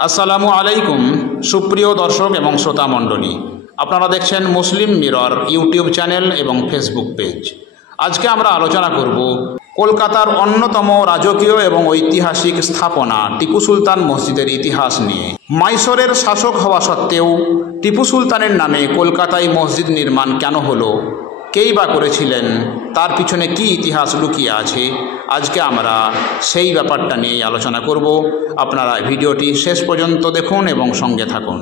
আসসালামু আলাইকুম সুপ্রিয় দর্শক এবং শ্রোতা মণ্ডলী, আপনারা দেখছেন মুসলিম মিরর ইউটিউব চ্যানেল এবং ফেসবুক পেজ। আজকে আমরা আলোচনা করব কলকাতার অন্যতম রাজকীয় এবং ঐতিহাসিক স্থাপনা টিপু সুলতান মসজিদের ইতিহাস নিয়ে। মাইসোরের শাসক হওয়া সত্ত্বেও টিপু সুলতানের নামে কলকাতায় মসজিদ নির্মাণ কেন হলো, কেই বা করেছিলেন, তার পিছনে কি ইতিহাস লুকিয়ে আছে, আজকে আমরা সেই ব্যাপারটা নিয়ে আলোচনা করব। আপনারা ভিডিওটি শেষ পর্যন্ত দেখুন এবং সঙ্গে থাকুন।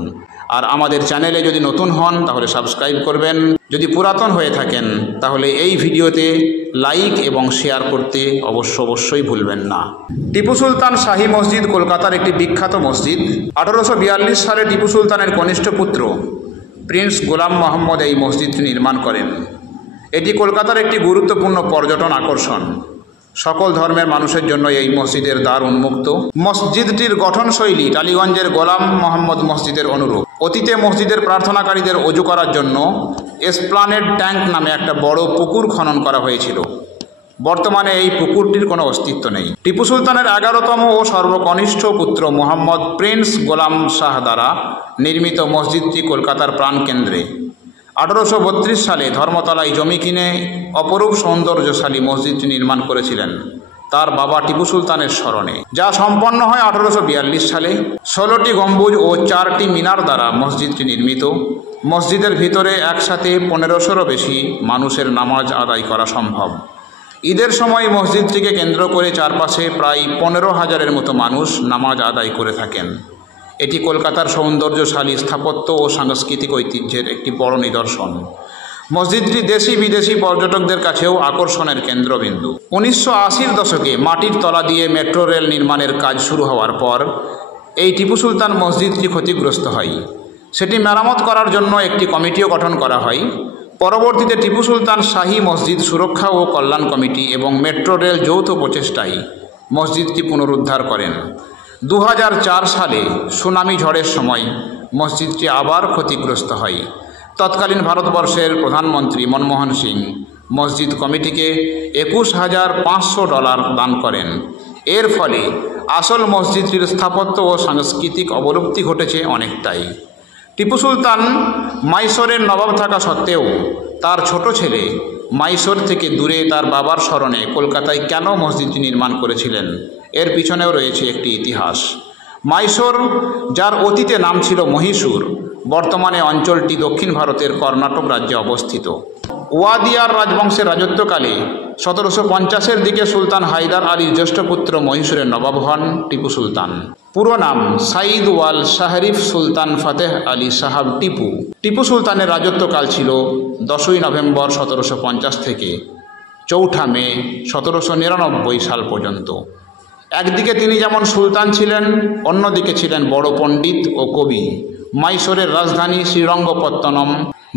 আর আমাদের চ্যানেলে যদি নতুন হন তাহলে সাবস্ক্রাইব করবেন, যদি পুরাতন হয়ে থাকেন তাহলে এই ভিডিওতে লাইক এবং শেয়ার করতে অবশ্যই ভুলবেন না। টিপু সুলতান শাহী মসজিদ কলকাতার একটি বিখ্যাত মসজিদ। 1842 সালে টিপু সুলতানের কনিষ্ঠ পুত্র প্রিন্স গোলাম মোহাম্মদ এই মসজিদটি নির্মাণ করেন। এটি কলকাতার একটি গুরুত্বপূর্ণ পর্যটন আকর্ষণ। সকল ধর্মের মানুষের জন্য এই মসজিদের দ্বার উন্মুক্ত। মসজিদটির গঠনশৈলী টালিগঞ্জের গোলাম মোহাম্মদ মসজিদের অনুরূপ। অতীতে মসজিদের প্রার্থনাকারীদের অজু করার জন্য এসপ্লানেড ট্যাঙ্ক নামে একটা বড় পুকুর খনন করা হয়েছিল। বর্তমানে এই পুকুরটির কোনো অস্তিত্ব নেই। টিপু সুলতানের 11তম ও সর্বকনিষ্ঠ পুত্র মোহাম্মদ প্রিন্স গোলাম শাহ দ্বারা নির্মিত মসজিদটি কলকাতার প্রাণকেন্দ্রে। 1832 সালে ধর্মতলায় জমি কিনে অপরূপ সৌন্দর্যশালী মসজিদটি নির্মাণ করেছিলেন তার বাবা টিপু সুলতানের স্মরণে, যা সম্পন্ন হয় 1842 সালে। 16টি গম্বুজ ও 4টি মিনার দ্বারা মসজিদটি নির্মিত। মসজিদের ভিতরে একসাথে 1500-রও বেশি মানুষের নামাজ আদায় করা সম্ভব। ঈদের সময় মসজিদটিকে কেন্দ্র করে চারপাশে প্রায় 15,000-এর মতো মানুষ নামাজ আদায় করে থাকেন। এটি কলকাতার সৌন্দর্যশালী স্থাপত্য ও সাংস্কৃতিক ঐতিহ্যের একটি বড় নিদর্শন। মসজিদটি দেশি বিদেশি পর্যটকদের কাছেও আকর্ষণের কেন্দ্রবিন্দু। 1980-র দশকে মাটির তলা দিয়ে মেট্রো রেল নির্মাণের কাজ শুরু হওয়ার পর এই টিপু সুলতান মসজিদটি ক্ষতিগ্রস্ত হয়। সেটি মেরামত করার জন্য একটি কমিটিও গঠন করা হয়। পরবর্তীতে টিপু সুলতান শাহী মসজিদ সুরক্ষা ও কল্যাণ কমিটি এবং মেট্রো রেল যৌথ প্রচেষ্টায় মসজিদটি পুনরুদ্ধার করেন। 2004 সালে সুনামি ঝড়ের সময় মসজিদটি আবার ক্ষতিগ্রস্ত হয়। তৎকালীন ভারতবর্ষের প্রধানমন্ত্রী মনমোহন সিং মসজিদ কমিটিকে $21,500 দান করেন। এর ফলে আসল মসজিদটির স্থাপত্য ও সাংস্কৃতিক অবলুপ্তি ঘটেছে অনেকটাই। টিপু সুলতান মাইসোরের নবাব থাকা সত্ত্বেও তার ছোট ছেলে মাইসোর থেকে দূরে তার বাবার স্মরণে কলকাতায় কেন মসজিদটি নির্মাণ করেছিলেন, এর পিছনেও রয়েছে একটি ইতিহাস। মাইসোর, যার অতীতে নাম ছিল মহীশূর, বর্তমানে অঞ্চলটি দক্ষিণ ভারতের কর্ণাটক রাজ্যে অবস্থিত। ওয়াদিয়ার রাজবংশের রাজত্বকালে 1750-এর দিকে সুলতান হায়দার আলীর জ্যেষ্ঠ পুত্র মহীশূরের নবাব হন টিপু সুলতান। পুরো নাম সাইদ ওয়াল শাহরিফ সুলতান ফাতেহ আলী সাহাব টিপু। টিপু সুলতানের রাজত্বকাল ছিল 10ই নভেম্বর 1750 থেকে 4 মে 1799 সাল পর্যন্ত। একদিকে তিনি যেমন সুলতান ছিলেন, অন্যদিকে ছিলেন বড় পণ্ডিত ও কবি। মাইসোরের রাজধানী শ্রীরঙ্গপত্তনম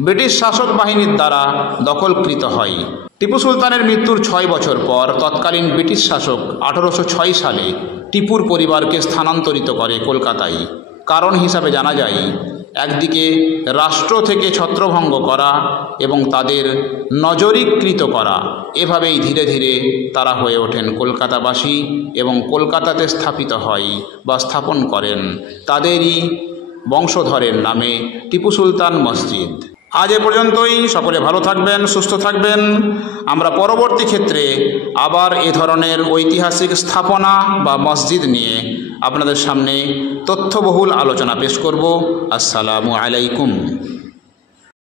ব্রিটিশ শাসক বাহিনীর দ্বারা দখলকৃত হয়। টিপু সুলতানের মৃত্যুর 6 বছর পর তৎকালীন ব্রিটিশ শাসক 1806 সালে টিপুর পরিবারকে স্থানান্তরিত করে কলকাতায়। কারণ হিসাবে জানা যায়, একদিকে রাষ্ট্র থেকে ছত্রভঙ্গ করা এবং তাদের নজরীকৃত করা। এভাবেই ধীরে ধীরে তারা হয়ে ওঠেন কলকাতাবাসী এবং কলকাতাতে স্থাপিত হয় বা স্থাপন করেন তাদেরই বংশধরের নামে টিপু সুলতান মসজিদ। আজ এ পর্যন্তই। সকলে ভালো থাকবেন, সুস্থ থাকবেন। আমরা পরবর্তী ক্ষেত্রে আবার এ ধরনের ঐতিহাসিক স্থাপনা বা মসজিদ নিয়ে আপনাদের সামনে তথ্যবহুল আলোচনা পেশ করব। আসসালামু আলাইকুম।